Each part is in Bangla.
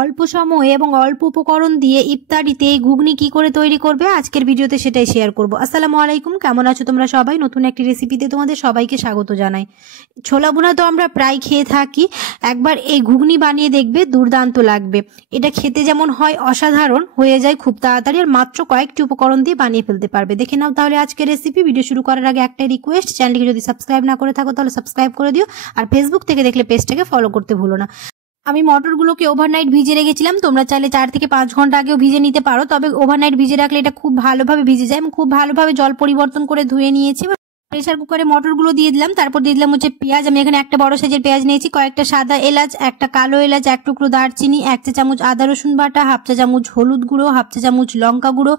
অল্প সময়ে এবং অল্প উপকরণ দিয়ে ইফতারিতে এই ঘুগনি কি করে তৈরি করবে আজকের ভিডিওতে সেটাই শেয়ার করব। আসসালামু আলাইকুম, কেমন আছো তোমরা সবাই? নতুন একটি রেসিপিতে তোমাদের সবাইকে স্বাগত জানাই। ছোলা বুনা তো আমরা প্রায় খেয়ে থাকি, একবার এই ঘুগনি বানিয়ে দেখবে, দুর্দান্ত লাগবে। এটা খেতে যেমন হয় অসাধারণ, হয়ে যায় খুব তাড়াতাড়ি, আর মাত্র কয়েকটি উপকরণ দিয়ে বানিয়ে ফেলতে পারবে। দেখে নাও তাহলে আজকের রেসিপি। ভিডিও শুরু করার আগে একটাই রিকোয়েস্ট, চ্যানেলটিকে যদি সাবস্ক্রাইব না করে থাকো তাহলে সাবস্ক্রাইব করে দিও, আর ফেসবুক থেকে দেখলে পেজটাকে ফলো করতে ভুলো না। আমি মটরগুলোকে ওভারনাইট ভিজে রেখেছিলাম, তোমরা চাইলে 4 থেকে 5 ঘন্টা আগেও ভিজে নিতে পারো, তবে ওভারনাইট ভিজে রাখলে এটা খুব ভালোভাবে ভিজে যায়। আমি খুব ভালোভাবে জল পরিবর্তন করে ধুয়ে নিয়েছি। প্রেসার কুকারে মটরগুলো দিয়ে দিলাম, তারপর দিয়ে দিলাম হচ্ছে পেঁয়াজ। আমি এখানে একটা বড় সাইজের পেঁয়াজ নিয়েছি, কয়েকটা সাদা এলাচ, একটা কালো এলাচ, 1 টুকরো দারচিনি, 1 চা চামচ আদা রসুন বাটা, 1/2 চা চামচ হলুদ গুঁড়ো, 1/2 চা চামচ লঙ্কা গুঁড়ো,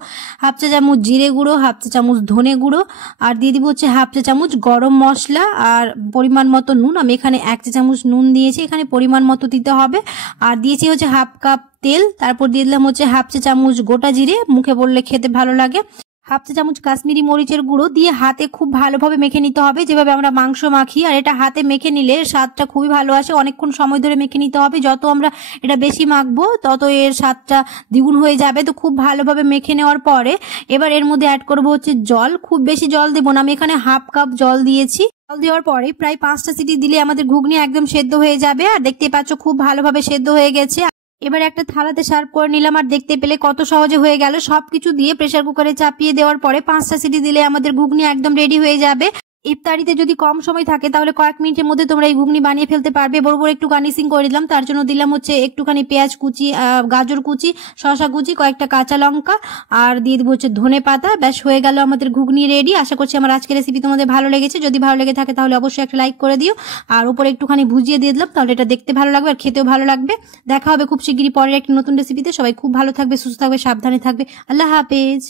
1/2 চা চামচ জিরে গুঁড়ো, 1/2 চা চামচ ধনে গুঁড়ো, আর দিয়ে দিব হচ্ছে 1/2 চা চামচ গরম মশলা, আর পরিমাণ মতো নুন। আমি এখানে 1 চা চামচ নুন দিয়েছি, এখানে পরিমাণ মতো দিতে হবে। আর দিয়েছি হচ্ছে 1/2 কাপ তেল, তারপর দিয়ে দিলাম হচ্ছে 1/2 চা চামচ গোটা জিরে, মুখে বললে খেতে ভালো লাগে, 1/2 চা চামচ কাশ্মীরি মরিচের গুঁড়ো দিয়ে হাতে খুব ভালোভাবে মেখে নিতে হবে, যেভাবে আমরা মাংস মাখি। আর এটা হাতে মেখে নিলে স্বাদটা খুবই ভালো আসে। অনেকক্ষণ সময় ধরে মেখে নিতে হবে, যত আমরা এটা বেশি মাখবো তত এর স্বাদটা দ্বিগুণ হয়ে যাবে। তো খুব ভালোভাবে মেখে নেওয়ার পরে এবার এর মধ্যে অ্যাড করবো হচ্ছে জল। খুব বেশি জল দেবো না, আমি এখানে 1/2 কাপ জল দিয়েছি। জল দেওয়ার পরে প্রায় 5টা সিটি দিলে আমাদের ঘুগনি একদম সেদ্ধ হয়ে যাবে। আর দেখতে পাচ্ছ খুব ভালোভাবে সেদ্ধ হয়ে গেছে। এবার একটা থালাতে সার্ভ করে নিলাম, আর দেখতে পেলে কত সহজে হয়ে গেল। সবকিছু দিয়ে প্রেসার কুকারে চাপিয়ে দেওয়ার পরে 5টা সিটি দিলে আমাদের ঘুগনি একদম রেডি হয়ে যাবে। ইফতারিতে যদি কম সময় থাকে তাহলে কয়েক মিনিটের মধ্যে তোমরা এই ঘুগনি বানিয়ে ফেলতে পারবে। বড় বড় একটু গার্নিশিং করে দিলাম, তার জন্য দিলাম হচ্ছে একটুখানি পেঁয়াজ কুচি, গাজর কুচি, শসা কুচি, কয়েকটা কাঁচা লঙ্কা, আর দিয়ে দেবো হচ্ছে ধনে পাতা। ব্যাস হয়ে গেল আমাদের ঘুগনি রেডি। আশা করছি আমার আজকের রেসিপি তোমাদের ভালো লেগেছে। যদি ভালো লেগে থাকে তাহলে অবশ্যই একটা লাইক করে দিও, আর উপরে একটুখানি ভুজিয়ে দিয়ে দিলাম, তাহলে এটা দেখতে ভালো লাগবে আর খেতেও ভালো লাগবে। দেখা হবে খুব শিগগিরই পরের একটি নতুন রেসিপিতে। সবাই খুব ভালো থাকবে, সুস্থ থাকবে, সাবধানে থাকবে। আল্লাহ হাফেজ।